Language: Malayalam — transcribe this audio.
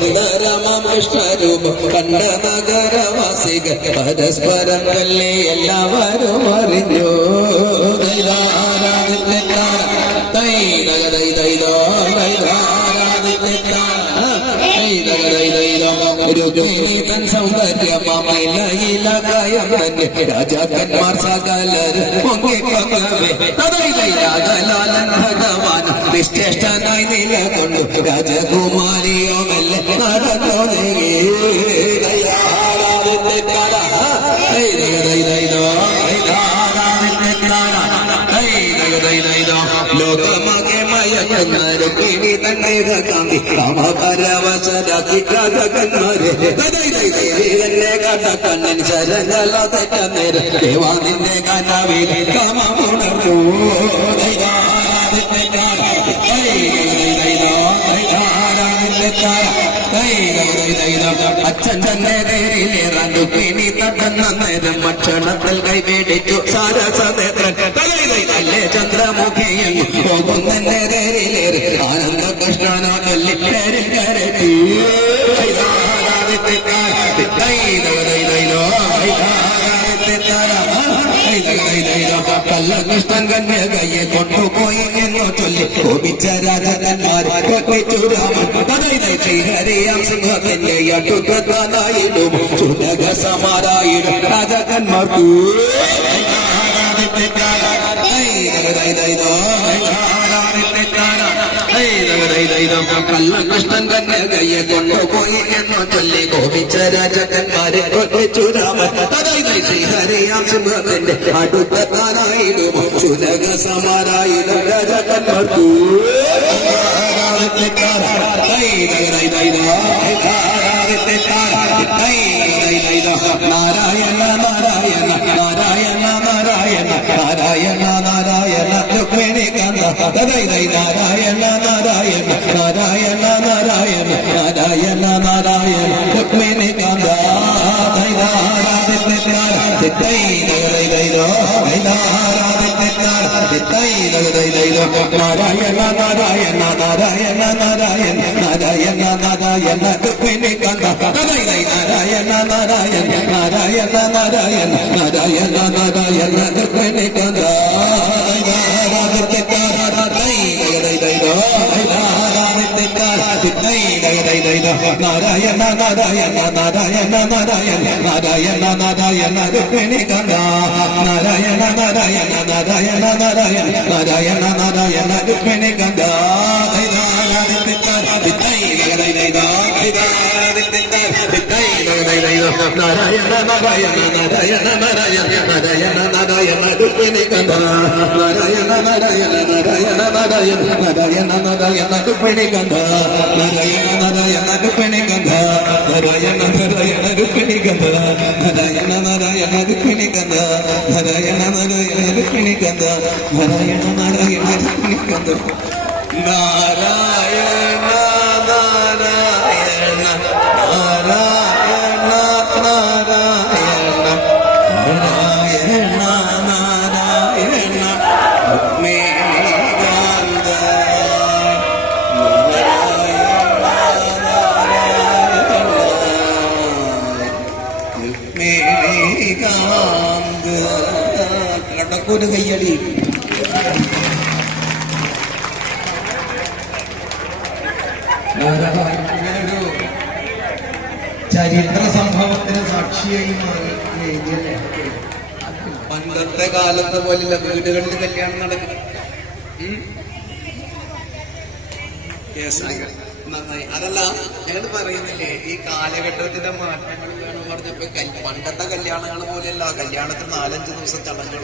സുന്ദരമാം കൃഷ്ണരൂപം കണ്ട നഗരവാസികൾ പരസ്പരം കല്ലേ എല്ലാവരും അറിഞ്ഞു. തൻ സൗന്ദര്യമാമയിലകായം തന്നെ രാജാക്കന്മാർ സകലരും രാജലാലൻ ഭഗവാൻ നിശ്ചേഷ്ടനായി നിലകൊണ്ടു രാജകുമാരിയോ മെല്ലെ നടന്നോ ലോകമകെ മയക്കുന്ന രുക്മിണി തന്നെ കാന്തി കാമപരവശരാക്കി രാജകന്മാരെ തന്നെ കണ്ട കണ്ണൻ ശരങ്ങള തെറ്റ നേരം ദേവാനിന്റെ കനവിൽ കാമുണർന്നു. അച്ഛൻ തന്നെ നേരിലേറാൻ രുക്മിണി തട്ടുന്ന നേരം ഭക്ഷണത്തിൽ കൈവേടിച്ചു സാരസനേത്രൻ അല്ലേ ചന്ദ്രമുഖിയെന്നു പോകുന്നെ നേരിലേറെ ആനന്ദ കൃഷ്ണനോ ചൊല്ലി പേരിൽ കരത്തി കല്ലനിഷ്ടൻ കന്യകയെ കൊണ്ടുപോയി എന്നോ ചൊല്ലി കോപിച്ച രാജകന്മാരെ ശ്രീഹരിയാം സിംഹത്തിന്റെ അടുത്തതായിടും സുനക സമാരായിടും രാജകന്മാർക്ക് കല്ലകൃഷ്ണൻ കന്യകയെ കൊണ്ടുപോയി എന്നോ ചൊല്ലി കോപിച്ച രാജകന്മാരെ കൊട്ടിച്ചു രാമൻ ശ്രീഹരിയാം സിംഹത്തിന്റെ അടുത്തതായിടും സുനക സമാരായിടും രാജകന്മാർക്ക് നാരായണ നാരായണ നാരായണ നാരായണ നാരായണ നാരായണ രുക്മിണി കാന്ത നാരായണ നാരായണ നാരായണ നാരായണ നാരായണ നാരായണ രുക്മിണി കാന്ത നാരായണ നാരായണ നാരായണ നാരായണ നാരായണ നാരായണ രുക്മിണി കാന്ത നാരായണ നാരായണ നാരായണ നാരായണ നാരായണ നാരായണ രുക്മിണി കാന്ത നാരായണ നാരായണ നാരായണ നാരായണ നാരായണ നാരായണ രുക്മിണി കാന്ത നാരായണ നാരായണ നാരായണ നാരായണ നാരായണ നാരായണ രുക്മിണി കാന്ത നാരായണ നാരായണ നാരായണ നാരായണ നാരായണ നാരായണ രുക്മിണി കാന്ത നാരായണ നാരായണ നാരായണ നാരായണ നാരായണ നാരായണ രുക്മിണി കാന്ത നാരായണ നാരായണ രുക്മിണി കാന്ത നാരായണ നാരായണ രുക്മിണി കാന്ത നാരായണ നാരായണ രുക്മിണി കാന്ത നാരായണ നാരായണ രുക്മിണി കാന്ത നാരായണ നാരായണ രുക്മിണി കാന്ത നാരായണ നാരായണ നാരായണ നാരായണ നാരായണ നാരായണ രുക്മിണി കാന്ത കടക്കൊരു കയ്യടി. ചരിത്ര സംഭവത്തിന് സാക്ഷിയായി മാറി. പണ്ടത്തെ കാലത്തെ പോലെയുള്ള വീടുകളിൽ കല്യാണം നടക്കും. നന്നായി. അതല്ല ഞങ്ങൾ പറയുന്നില്ലേ ഈ കാലഘട്ടത്തിന്റെ മാറ്റങ്ങൾ പറഞ്ഞപ്പോ പണ്ടത്തെ കല്യാണങ്ങൾ പോലെയല്ല. കല്യാണത്തിന് 4-5 ദിവസം ചടങ്ങുകൾ.